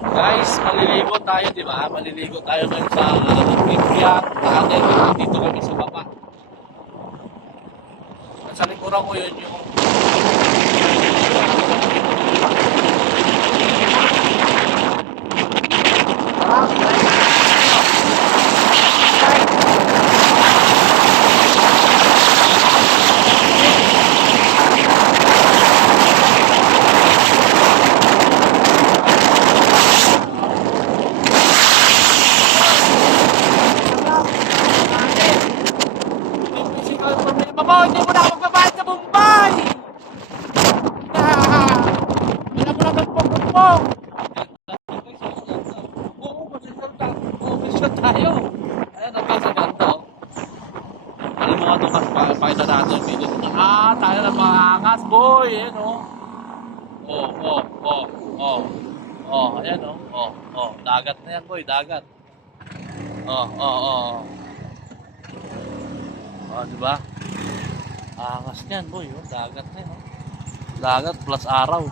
Guys, maliligo tayo, di ba? Maliligo tayo ngayon sa Kikiat. Dahil dito kami sa baba. At sa likuran ko yun yung Mamo, hindi mo na ako magbabayad sa Bombay! Wala mo naman pong-pong! Oo, masisal tayo. Ayan, ang basa ganda. Alam mo nga ito, pakita natin yung video. Tayo na mga angas, boy! Ayan, ayan, dagat na yan, boy, dagat. Diba? Angas niyan, boy. Dagat na yun. Dagat plus araw.